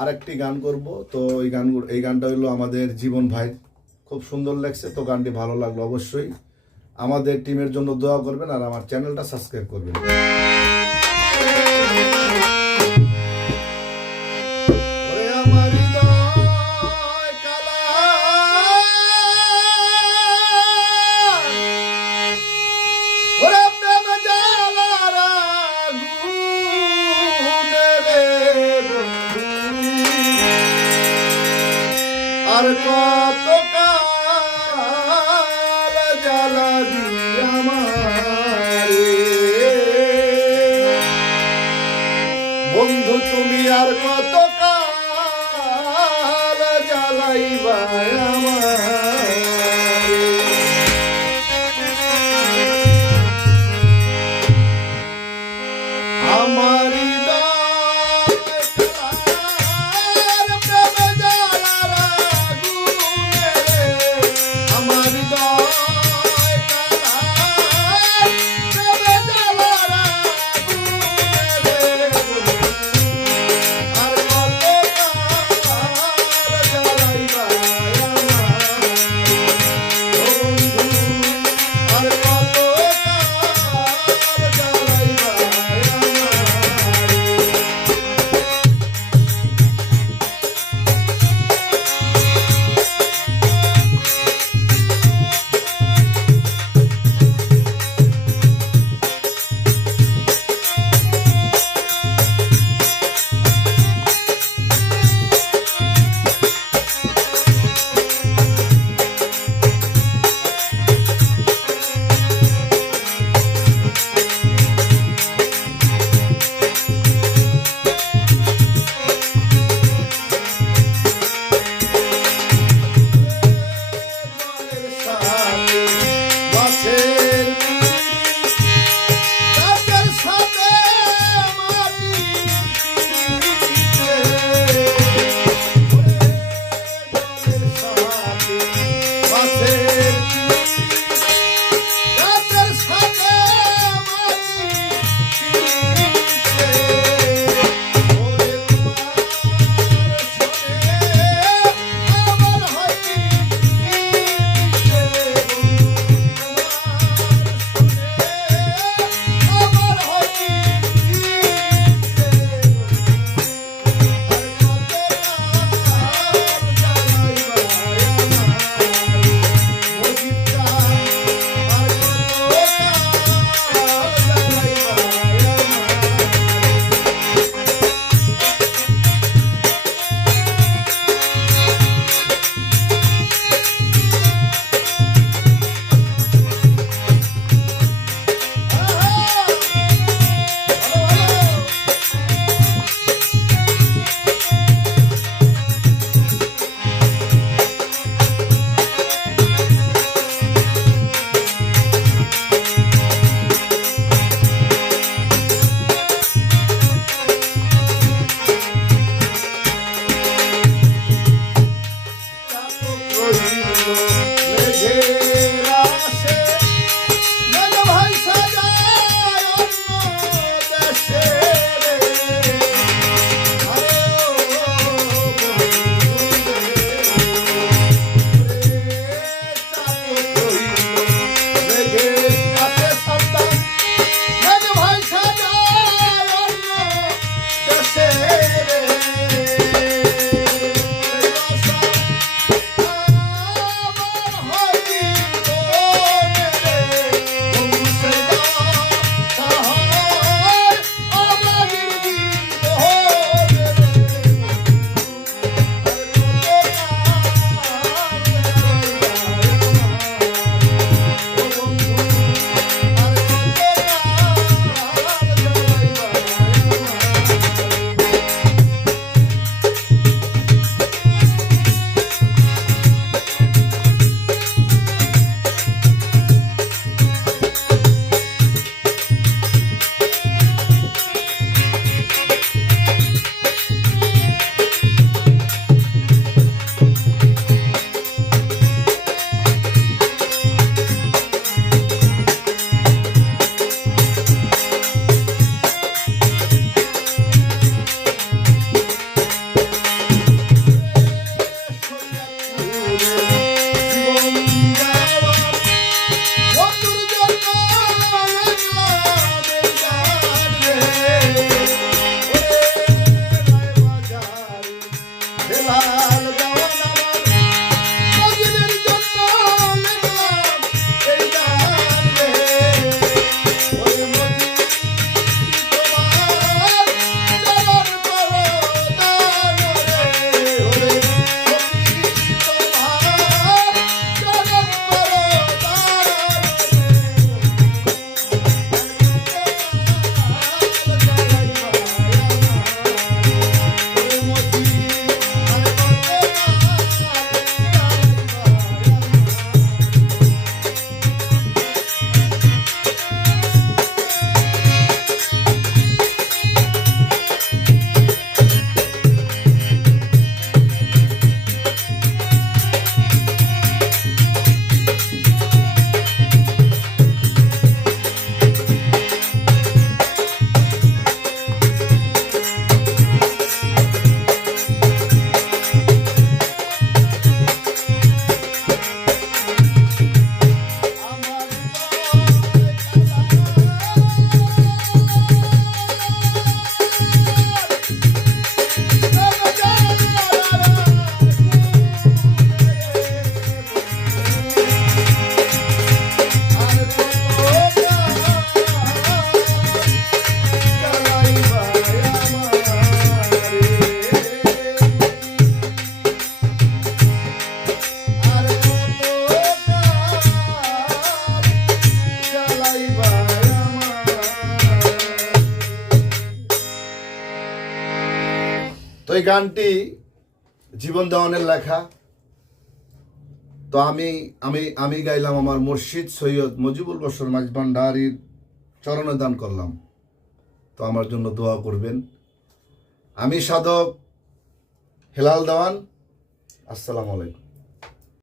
আরেকটি গান করব। তো এই গানটা হলো আমাদের জীবন ভাই, খুব সুন্দর লাগছে। তো গানটি ভালো লাগলো অবশ্যই আমাদের টিমের জন্য দোয়া করবেন আর আমার চ্যানেলটা সাবস্ক্রাইব করবেন। ওরে আমার হৃদয় কালা, ওরে প্রেম জ্বালার আগুনে রে বন্ধু, আর কত কাল জ্বালাবি আমারে বন্ধু, তুমি আর কত কাল জ্বালাইবা আমারে। আমার হৃদয় কালার প্রেম জ্বালার আগুনে রে, আমার হৃদয় কালার প্রেম জ্বালার আগুনে রে, আর এই গানটি জীবন দেওয়ানের লেখা। তো আমি আমি আমি গাইলাম আমার মুর্শিদ সৈয়দ মুজিবুল বশর মাঝভান্ডারীর চরণে দান করলাম। তো আমার জন্য দোয়া করবেন। আমি সাধক হেলাল দেওয়ান। আসসালামু আলাইকুম।